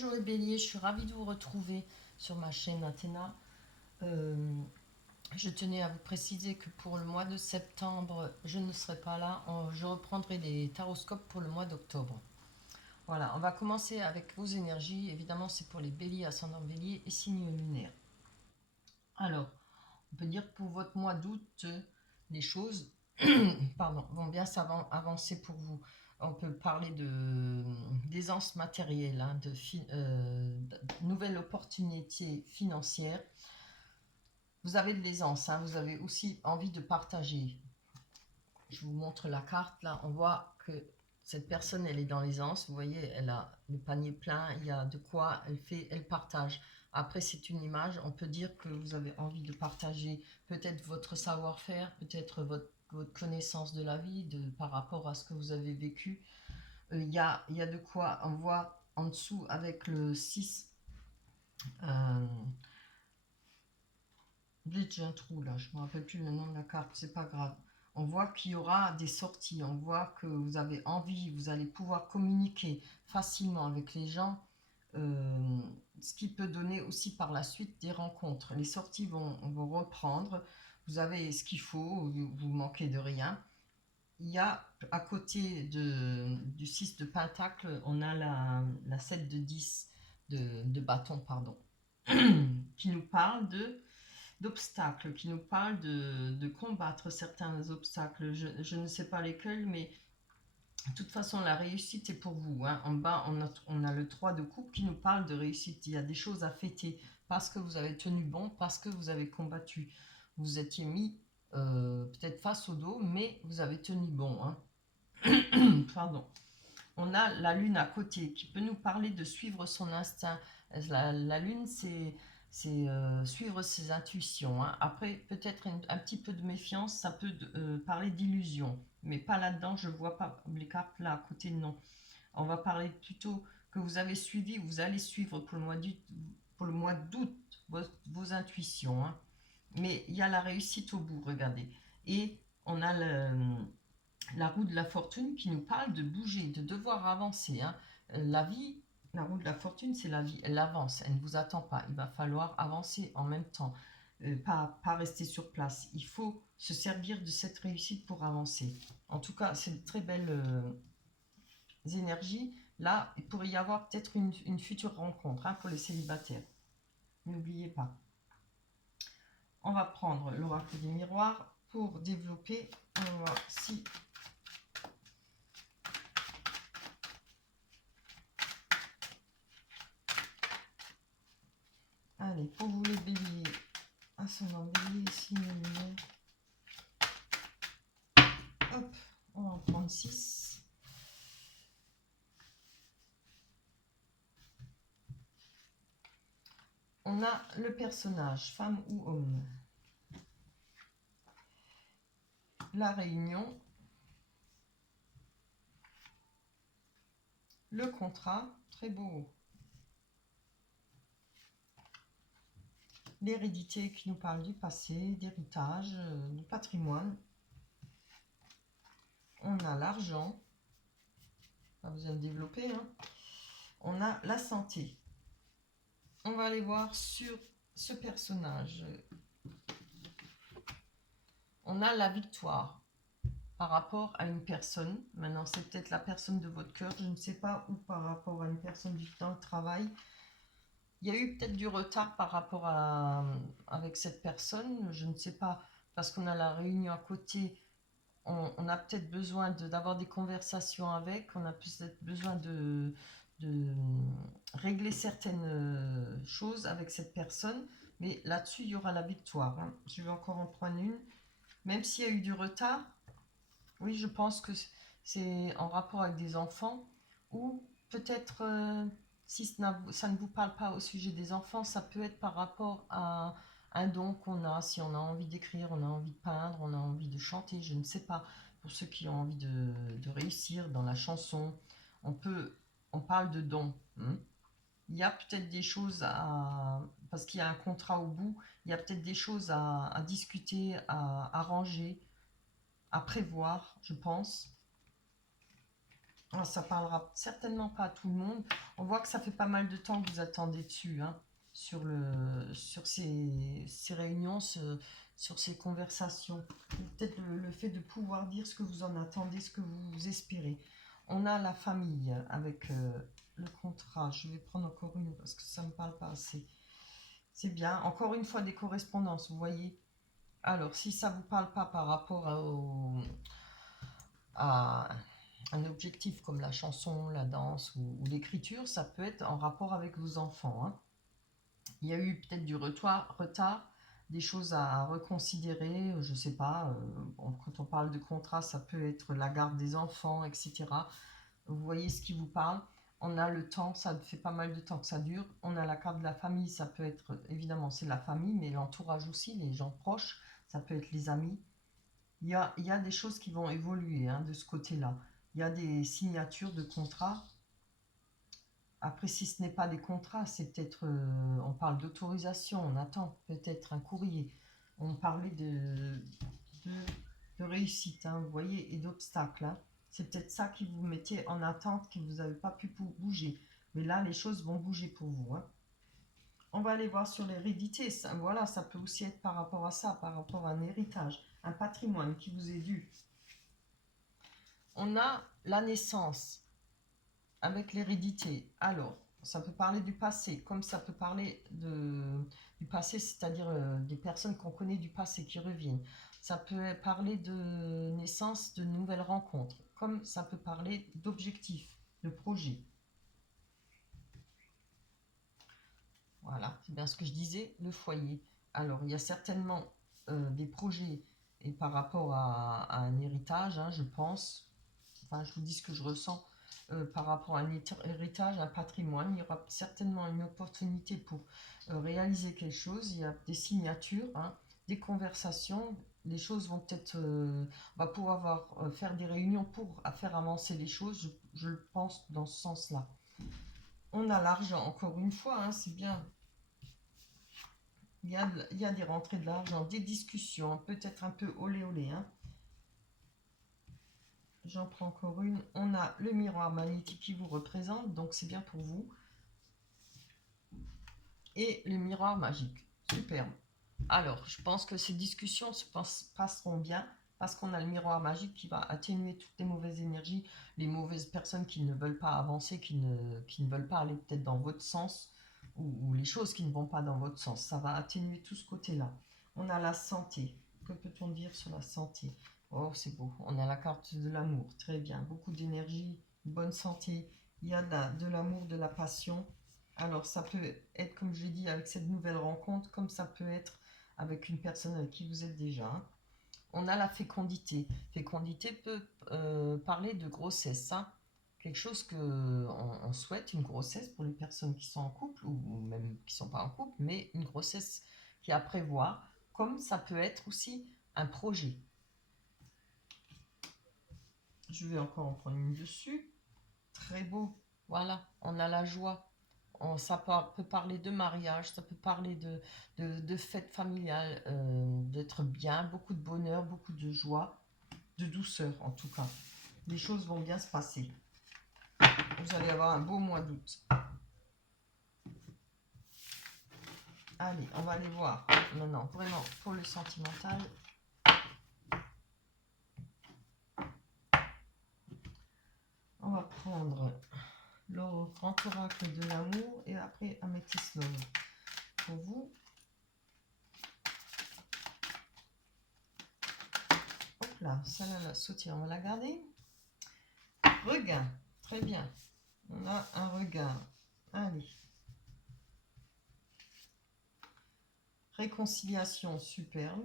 Bonjour les béliers, je suis ravie de vous retrouver sur ma chaîne Athéna. Je tenais à vous préciser que pour le mois de septembre, je ne serai pas là. Je reprendrai les taroscopes pour le mois d'octobre. Voilà, on va commencer avec vos énergies. Évidemment, c'est pour les béliers, ascendant bélier et signes lunaires. Alors, on peut dire que pour votre mois d'août, les choses vont bien avancer pour vous. On peut parler d'aisance matérielle, hein, de nouvelles opportunités financières. Vous avez de l'aisance, hein, vous avez aussi envie de partager. Je vous montre la carte, là, on voit que cette personne, elle est dans l'aisance. Vous voyez, elle a le panier plein, il y a de quoi, elle partage. Après, c'est une image, on peut dire que vous avez envie de partager peut-être votre savoir-faire, peut-être votre connaissance de la vie, par rapport à ce que vous avez vécu. Il y a de quoi, on voit en dessous avec le 6. J'ai un trou là, je ne me rappelle plus le nom de la carte, c'est pas grave. On voit qu'il y aura des sorties, on voit que vous avez envie, vous allez pouvoir communiquer facilement avec les gens, ce qui peut donner aussi par la suite des rencontres. Les sorties vont reprendre, vous avez ce qu'il faut, vous manquez de rien. Il y a à côté du 6 de Pentacle, on a la 7 de 10 de bâton, pardon, qui nous parle d'obstacles, qui nous parle de combattre certains obstacles. Je ne sais pas lesquels, mais de toute façon, la réussite est pour vous. Hein. En bas, on a le 3 de coupe qui nous parle de réussite. Il y a des choses à fêter parce que vous avez tenu bon, parce que vous avez combattu. Vous étiez mis peut-être face au dos, mais vous avez tenu bon. Hein. Pardon. On a la lune à côté qui peut nous parler de suivre son instinct. La lune, c'est suivre ses intuitions. Hein. Après, peut-être un petit peu de méfiance, ça peut parler d'illusion. Mais pas là-dedans, je ne vois pas les cartes là à côté, non. On va parler plutôt que vous avez suivi, vous allez suivre pour le mois d'août vos intuitions. Hein. Mais il y a la réussite au bout, regardez. Et on a la roue de la fortune qui nous parle de bouger, de devoir avancer. Hein. La vie, la roue de la fortune, c'est la vie. Elle avance, elle ne vous attend pas. Il va falloir avancer en même temps, pas rester sur place. Il faut se servir de cette réussite pour avancer. En tout cas, c'est de très belles énergies. Là, il pourrait y avoir peut-être une future rencontre, hein, pour les célibataires. N'oubliez pas. On va prendre l'oracle des miroirs pour développer. On va voir si allez, pour vous les béliers, ascendant bélier, signe lunaire. Hop, on va en prendre 6. On a le personnage, femme ou homme. La réunion. Le contrat, très beau. L'hérédité qui nous parle du passé, d'héritage, du patrimoine. On a l'argent. Pas besoin de développer. Hein. On a la santé. On va aller voir sur ce personnage. On a la victoire par rapport à une personne. Maintenant, c'est peut-être la personne de votre cœur, je ne sais pas, ou par rapport à une personne dans le travail. Il y a eu peut-être du retard par rapport avec cette personne, je ne sais pas, parce qu'on a la réunion à côté. On a peut-être besoin d'avoir des conversations avec, on a peut-être besoin de régler certaines choses avec cette personne, mais là-dessus, il y aura la victoire. Hein. Je vais encore en prendre une. Même s'il y a eu du retard, oui, je pense que c'est en rapport avec des enfants, ou peut-être, si ça ne vous parle pas au sujet des enfants, ça peut être par rapport à un don qu'on a, si on a envie d'écrire, on a envie de peindre, on a envie de chanter, je ne sais pas, pour ceux qui ont envie de réussir dans la chanson, on parle de don. Hein. Il y a peut-être des choses parce qu'il y a un contrat au bout, il y a peut-être des choses à discuter, à arranger, à prévoir, je pense. Alors, ça parlera certainement pas à tout le monde. On voit que ça fait pas mal de temps que vous attendez dessus, hein, sur ces réunions, sur ces conversations. Peut-être le fait de pouvoir dire ce que vous en attendez, ce que vous espérez. On a la famille avec le contrat. Je vais prendre encore une parce que ça ne me parle pas assez. C'est bien. Encore une fois, des correspondances, vous voyez. Alors, si ça ne vous parle pas par rapport à un objectif comme la chanson, la danse ou l'écriture, ça peut être en rapport avec vos enfants, hein. Il y a eu peut-être du retard, des choses à reconsidérer, je ne sais pas. Quand on parle de contrat, ça peut être la garde des enfants, etc. Vous voyez ce qui vous parle. On a le temps, ça fait pas mal de temps que ça dure. On a la carte de la famille, ça peut être, évidemment, c'est la famille, mais l'entourage aussi, les gens proches, ça peut être les amis. Il y a des choses qui vont évoluer, hein, de ce côté-là. Il y a des signatures de contrats. Après, si ce n'est pas des contrats, c'est peut-être, on parle d'autorisation, on attend peut-être un courrier. On parlait de, de réussite, hein, vous voyez, et d'obstacles, hein. C'est peut-être ça qui vous mettait en attente, que vous n'avez pas pu bouger. Mais là, les choses vont bouger pour vous, hein. On va aller voir sur l'hérédité. Voilà, ça peut aussi être par rapport à ça, par rapport à un héritage, un patrimoine qui vous est dû. On a la naissance avec l'hérédité. Alors, ça peut parler du passé, comme ça peut parler du passé, c'est-à-dire des personnes qu'on connaît du passé qui reviennent. Ça peut parler de naissance, de nouvelles rencontres, comme ça peut parler d'objectifs, de projets. Voilà, c'est bien ce que je disais, le foyer. Alors, il y a certainement des projets et par rapport à un héritage, hein, je pense, enfin, je vous dis ce que je ressens par rapport à un héritage, un patrimoine. Il y aura certainement une opportunité pour réaliser quelque chose. Il y a des signatures, hein, des conversations. Les choses vont peut-être, on va pouvoir faire des réunions pour faire avancer les choses. Je le pense dans ce sens-là. On a l'argent, encore une fois, hein, c'est bien. Il y a des rentrées de l'argent, des discussions, peut-être un peu olé olé, hein. J'en prends encore une. On a le miroir magnétique qui vous représente, donc c'est bien pour vous. Et le miroir magique. Superbe. Alors, je pense que ces discussions se passeront bien parce qu'on a le miroir magique qui va atténuer toutes les mauvaises énergies, les mauvaises personnes qui ne veulent pas avancer, qui ne veulent pas aller peut-être dans votre sens ou les choses qui ne vont pas dans votre sens. Ça va atténuer tout ce côté-là. On a la santé. Que peut-on dire sur la santé? Oh, c'est beau. On a la carte de l'amour. Très bien. Beaucoup d'énergie, bonne santé. Il y a de l'amour, de la passion. Alors, ça peut être, comme je l'ai dit, avec cette nouvelle rencontre, comme ça peut être avec une personne avec qui vous êtes déjà. On a la fécondité. Fécondité peut parler de grossesse, hein. Quelque chose que on souhaite, une grossesse pour les personnes qui sont en couple ou même qui ne sont pas en couple, mais une grossesse qui est à prévoir, comme ça peut être aussi un projet. Je vais encore en prendre une dessus. Très beau. Voilà, on a la joie. Ça peut parler de mariage, ça peut parler de fête familiale, d'être bien, beaucoup de bonheur, beaucoup de joie, de douceur en tout cas. Les choses vont bien se passer. Vous allez avoir un beau mois d'août. Allez, on va aller voir maintenant, vraiment, pour le sentimental. On va prendre le grand oracle de l'amour et après Améthyste Love. Pour vous, hop là, celle-là, la sauter, on va la garder. Regain, très bien. On a un regain. Allez. Réconciliation superbe.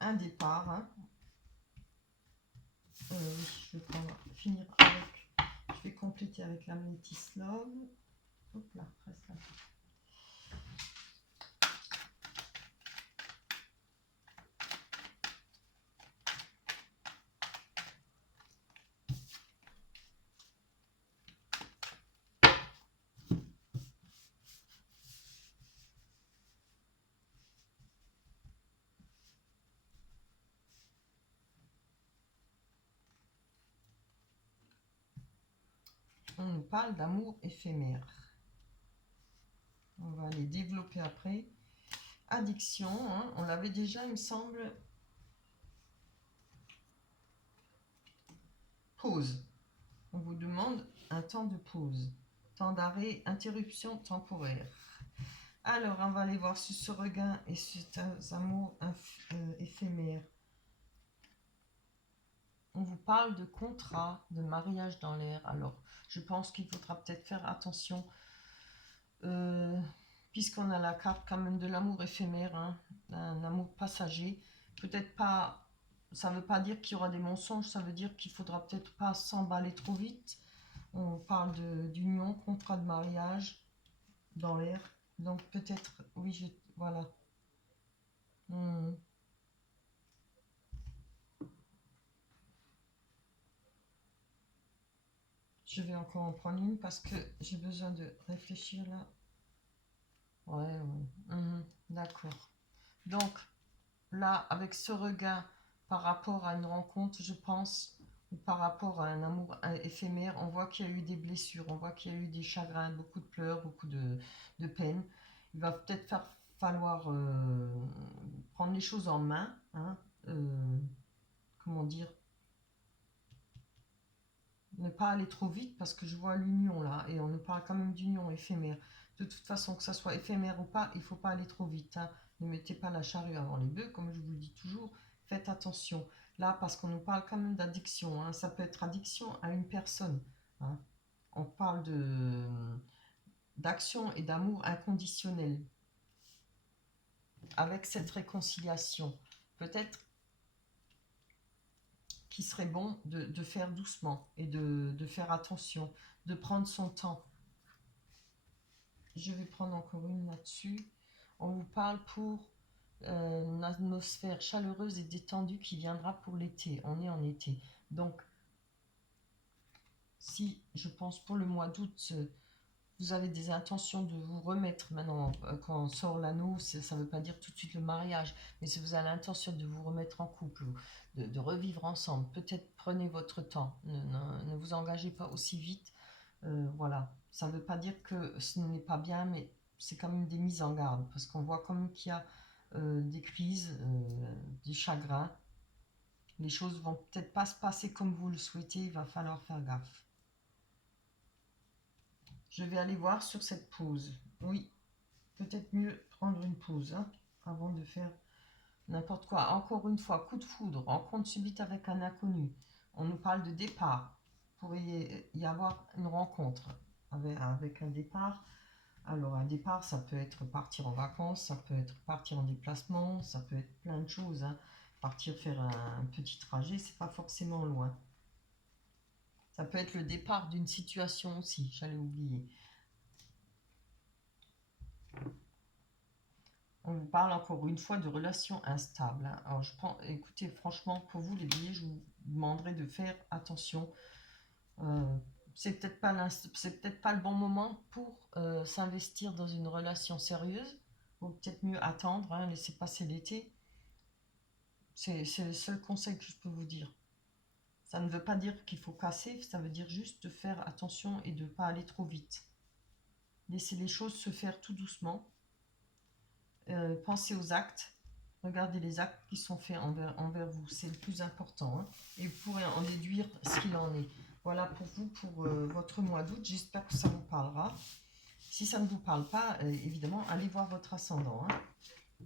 Un départ, hein. Oui, je vais finir avec. Je vais compléter avec la Métis Love. Hop là, reste là. On nous parle d'amour éphémère. On va les développer après. Addiction, hein, on l'avait déjà, il me semble. Pause. On vous demande un temps de pause. Temps d'arrêt, interruption temporaire. Alors, on va aller voir ce regain et cet amour éphémère. On vous parle de contrat, de mariage dans l'air. Alors, je pense qu'il faudra peut-être faire attention, puisqu'on a la carte quand même de l'amour éphémère, hein, un amour passager. Peut-être pas, ça ne veut pas dire qu'il y aura des mensonges, ça veut dire qu'il faudra peut-être pas s'emballer trop vite. On parle d'union, contrat de mariage dans l'air. Donc peut-être, oui, voilà. Hmm. Je vais encore en prendre une parce que j'ai besoin de réfléchir là. Ouais, ouais. D'accord. Donc là, avec ce regain par rapport à une rencontre, je pense, ou par rapport à un amour éphémère, on voit qu'il y a eu des blessures, on voit qu'il y a eu des chagrins, beaucoup de pleurs, beaucoup de peine. Il va peut-être falloir prendre les choses en main, hein, comment dire, ne pas aller trop vite parce que je vois l'union là et on nous parle quand même d'union éphémère. De toute façon, que ça soit éphémère ou pas, il ne faut pas aller trop vite, hein. Ne mettez pas la charrue avant les bœufs, comme je vous le dis toujours. Faites attention. Là, parce qu'on nous parle quand même d'addiction, hein. Ça peut être addiction à une personne, hein. On parle d'action et d'amour inconditionnel avec cette réconciliation. Peut-être qu'il serait bon de faire doucement et de faire attention, de prendre son temps. Je vais prendre encore une là-dessus. On vous parle pour une atmosphère chaleureuse et détendue qui viendra pour l'été. On est en été. Donc, si je pense pour le mois d'août, vous avez des intentions de vous remettre maintenant, quand on sort l'anneau, ça ne veut pas dire tout de suite le mariage, mais si vous avez l'intention de vous remettre en couple, de revivre ensemble, peut-être prenez votre temps, ne vous engagez pas aussi vite. Voilà, ça ne veut pas dire que ce n'est pas bien, mais c'est quand même des mises en garde, parce qu'on voit quand même qu'il y a des crises, des chagrins. Les choses vont peut-être pas se passer comme vous le souhaitez, il va falloir faire gaffe. Je vais aller voir sur cette pause. Oui, peut-être mieux prendre une pause, hein, avant de faire n'importe quoi. Encore une fois, coup de foudre, rencontre subite avec un inconnu. On nous parle de départ. Il pourrait y avoir une rencontre avec un départ. Alors, un départ, ça peut être partir en vacances, ça peut être partir en déplacement, ça peut être plein de choses, hein. Partir faire un petit trajet, c'est pas forcément loin. Ça peut être le départ d'une situation aussi, j'allais oublier. On vous parle encore une fois de relations instables, hein. Alors, écoutez, franchement, pour vous, les billets, je vous demanderai de faire attention. Euh, c'est peut-être pas le bon moment pour s'investir dans une relation sérieuse. Ou peut-être mieux attendre, hein, laisser passer l'été. C'est le seul conseil que je peux vous dire. Ça ne veut pas dire qu'il faut casser, ça veut dire juste de faire attention et de ne pas aller trop vite. Laissez les choses se faire tout doucement. Pensez aux actes. Regardez les actes qui sont faits envers vous. C'est le plus important, hein. Et vous pourrez en déduire ce qu'il en est. Voilà pour vous, pour votre mois d'août. J'espère que ça vous parlera. Si ça ne vous parle pas, évidemment, allez voir votre ascendant, hein.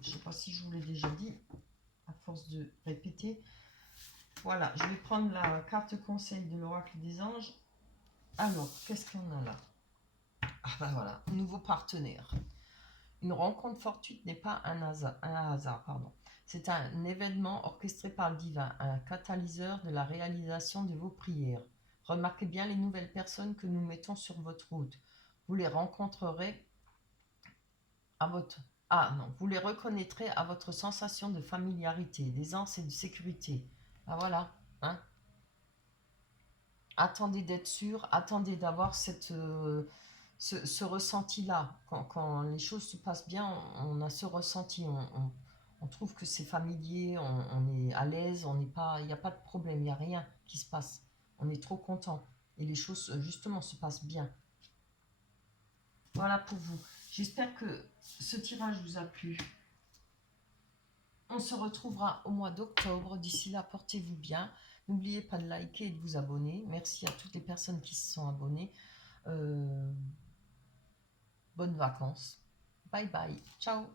Je ne sais pas si je vous l'ai déjà dit, à force de répéter. Voilà, je vais prendre la carte conseil de l'oracle des anges. Alors, qu'est-ce qu'on a là? Ah ben voilà, nouveau partenaire. Une rencontre fortuite n'est pas un hasard, pardon. C'est un événement orchestré par le divin, un catalyseur de la réalisation de vos prières. Remarquez bien les nouvelles personnes que nous mettons sur votre route. Vous les rencontrerez à votre... Ah non, vous les reconnaîtrez à votre sensation de familiarité, d'aisance et de sécurité. Ah voilà, hein. Attendez d'être sûr, attendez d'avoir ce ressenti-là. Quand les choses se passent bien, on a ce ressenti, on trouve que c'est familier, on est à l'aise, il n'y a pas de problème, il n'y a rien qui se passe. On est trop content. et les choses justement se passent bien. Voilà pour vous. J'espère que ce tirage vous a plu. On se retrouvera au mois d'octobre. D'ici là, portez-vous bien. N'oubliez pas de liker et de vous abonner. Merci à toutes les personnes qui se sont abonnées. Bonnes vacances. Bye bye. Ciao.